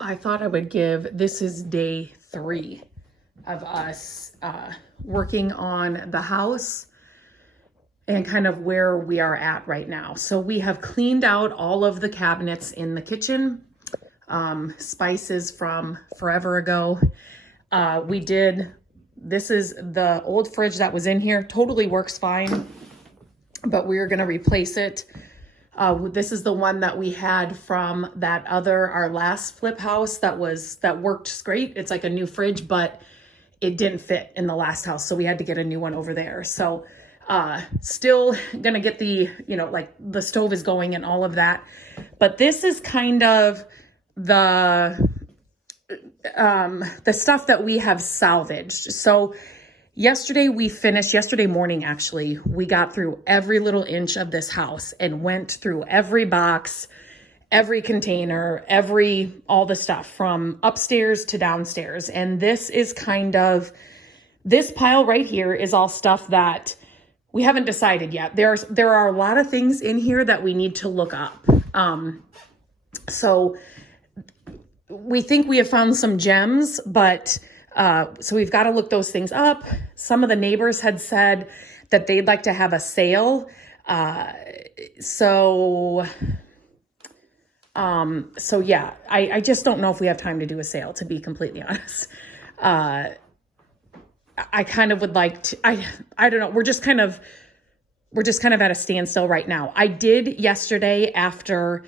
I thought I would this is day 3 of us working on the house and kind of where we are at right now. So we have cleaned out all of the cabinets in the kitchen, spices from forever ago. This is the old fridge that was in here, totally works fine, but we're gonna replace it. This is the one that we had from our last flip house that worked great. It's like a new fridge, but it didn't fit in the last house. So we had to get a new one over there. So, still gonna get like the stove is going and all of that. But this is kind of the stuff that we have salvaged. So yesterday morning, actually, we got through every little inch of this house and went through every box, every container, all the stuff from upstairs to downstairs. And this pile right here is all stuff that we haven't decided yet. There are a lot of things in here that we need to look up. So we think we have found some gems, but so we've got to look those things up. Some of the neighbors had said that they'd like to have a sale. So yeah, I just don't know if we have time to do a sale, to be completely honest. I kind of would like to, I don't know. We're just kind of at a standstill right now. I did yesterday after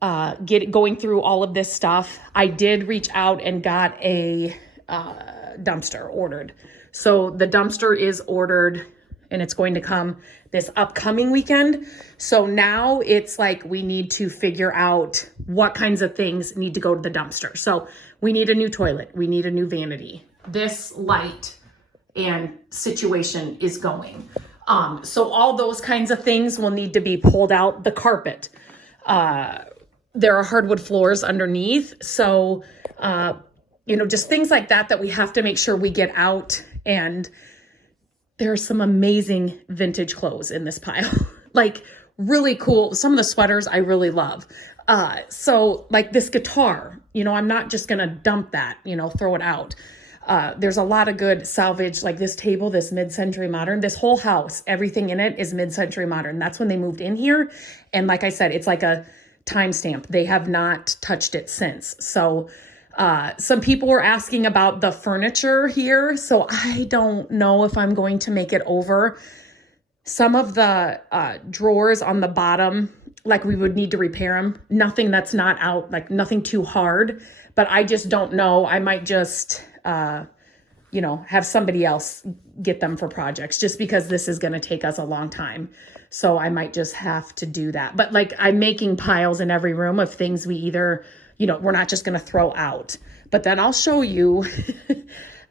going through all of this stuff, I did reach out and got a dumpster ordered. So the dumpster is ordered and it's going to come this upcoming weekend. So now it's like we need to figure out what kinds of things need to go to the dumpster. So we need a new toilet. We need a new vanity. This light and situation is going. So all those kinds of things will need to be pulled out. The carpet. There are hardwood floors underneath. So, just things like that we have to make sure we get out. And there are some amazing vintage clothes in this pile, like really cool. Some of the sweaters I really love. So like this guitar, I'm not just going to dump that, throw it out. There's a lot of good salvage, like this table, this mid-century modern, this whole house, everything in it is mid-century modern. That's when they moved in here. And like I said, it's like a timestamp. They have not touched it since. So, some people were asking about the furniture here. So I don't know if I'm going to make it over. Some of the, drawers on the bottom, like we would need to repair them. Nothing that's not out, like nothing too hard, but I just don't know. I might just, have somebody else get them for projects just because this is going to take us a long time. So I might just have to do that. But like I'm making piles in every room of things we either, we're not just going to throw out. But then I'll show you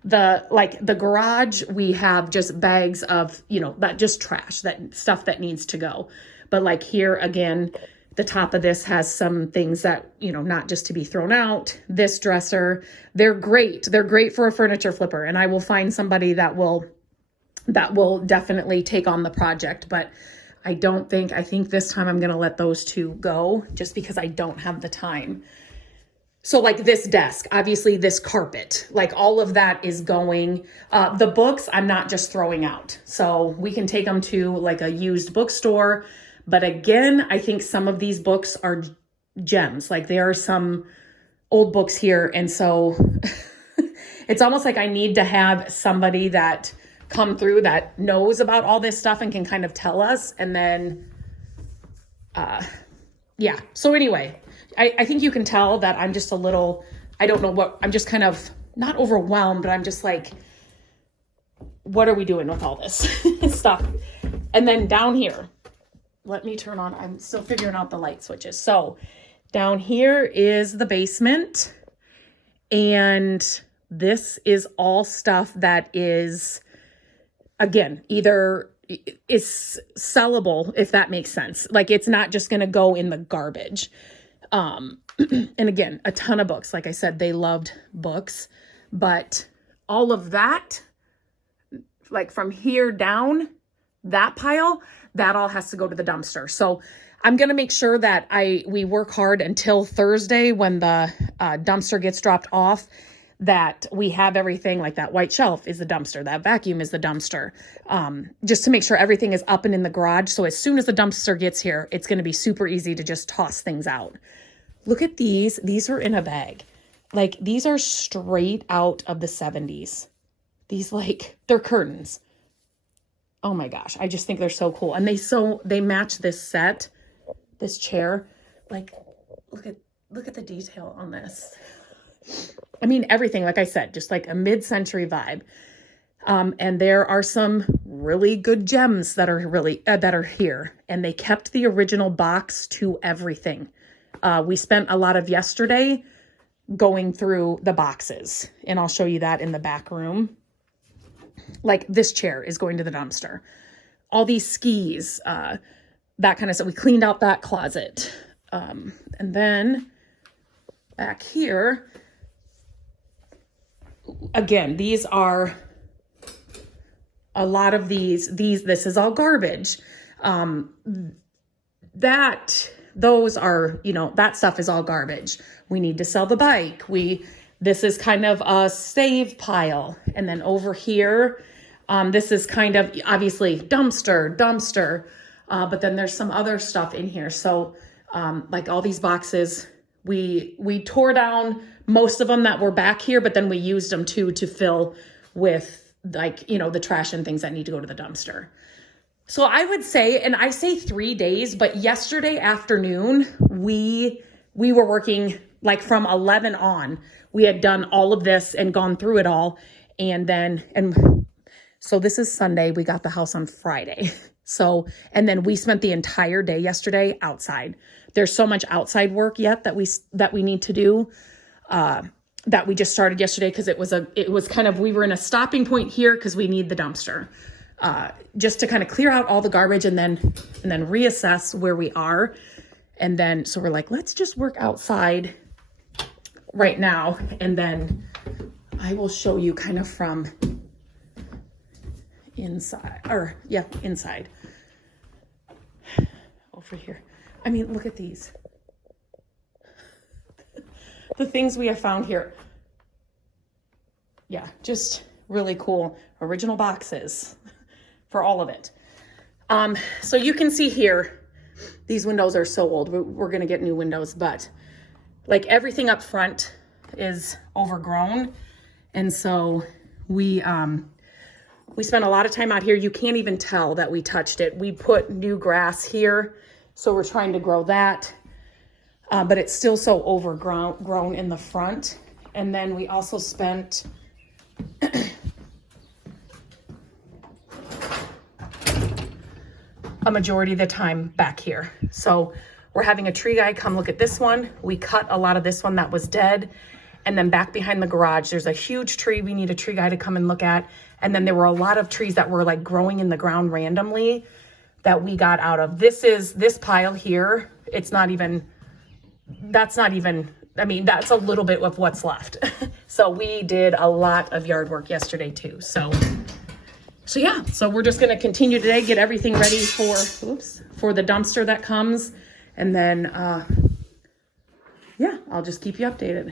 the garage, we have just bags of, not just trash, that stuff that needs to go. But like here again, the top of this has some things that, not just to be thrown out. This dresser, they're great. They're great for a furniture flipper. And I will find somebody that will definitely take on the project. But I think this time I'm going to let those two go just because I don't have the time. So like this desk, obviously this carpet, like all of that is going. The books, I'm not just throwing out. So we can take them to like a used bookstore. But again, I think some of these books are gems. Like there are some old books here. And so it's almost like I need to have somebody that come through that knows about all this stuff and can kind of tell us. And then, yeah. So anyway, I think you can tell that I'm just I'm just kind of not overwhelmed, but I'm just like, what are we doing with all this stuff? And then down here, let me turn on, I'm still figuring out the light switches. So down here is the basement. And this is all stuff that is, again, either is sellable, if that makes sense. Like it's not just going to go in the garbage. And again, a ton of books. Like I said, they loved books, but all of that, like from here down, that pile, that all has to go to the dumpster. So I'm going to make sure that we work hard until Thursday when the dumpster gets dropped off, that we have everything, like that white shelf is the dumpster, that vacuum is the dumpster, just to make sure everything is up and in the garage. So as soon as the dumpster gets here, it's going to be super easy to just toss things out. Look at these. These are in a bag. Like, these are straight out of the 70s. These, like, they're curtains. Oh my gosh. I just think they're so cool. And they match this set, this chair. Like, look at the detail on this. I mean, everything, like I said, just like a mid-century vibe. And there are some really good gems that are here. And they kept the original box to everything. We spent a lot of yesterday going through the boxes, and I'll show you that in the back room. Like, this chair is going to the dumpster. All these skis, that kind of stuff. We cleaned out that closet. And then back here, again, these are a lot of this is all garbage. Those are, that stuff is all garbage. We need to sell the bike. This is kind of a save pile. And then over here, this is kind of obviously dumpster. But then there's some other stuff in here. So, like all these boxes, we tore down most of them that were back here, but then we used them too to fill with, like, the trash and things that need to go to the dumpster. So I would say, and I say 3 days, but yesterday afternoon, we were working like from 11 on. We had done all of this and gone through it all. So this is Sunday. We got the house on Friday. And then we spent the entire day yesterday outside. There's so much outside work yet that we need to do, that we just started yesterday, because we were in a stopping point here because we need the dumpster, just to kind of clear out all the garbage and then reassess where we are. And then, so we're like, let's just work outside right now. And then I will show you kind of from inside, inside over here. I mean, look at these. The things we have found here. Yeah, just really cool. Original boxes for all of it. So you can see here, these windows are so old. We're going to get new windows, but like everything up front is overgrown. And so we spent a lot of time out here. You can't even tell that we touched it. We put new grass here, so we're trying to grow that. But it's still so overgrown in the front. And then we also spent a majority of the time back here. So we're having a tree guy come look at this one. We cut a lot of this one that was dead. And then back behind the garage, there's a huge tree we need a tree guy to come and look at. And then there were a lot of trees that were like growing in the ground randomly that we got out of. This pile here, that's not even, I mean, that's a little bit of what's left. So we did a lot of yard work yesterday too. So yeah, so we're just going to continue today, get everything ready for the dumpster that comes. And then, yeah, I'll just keep you updated.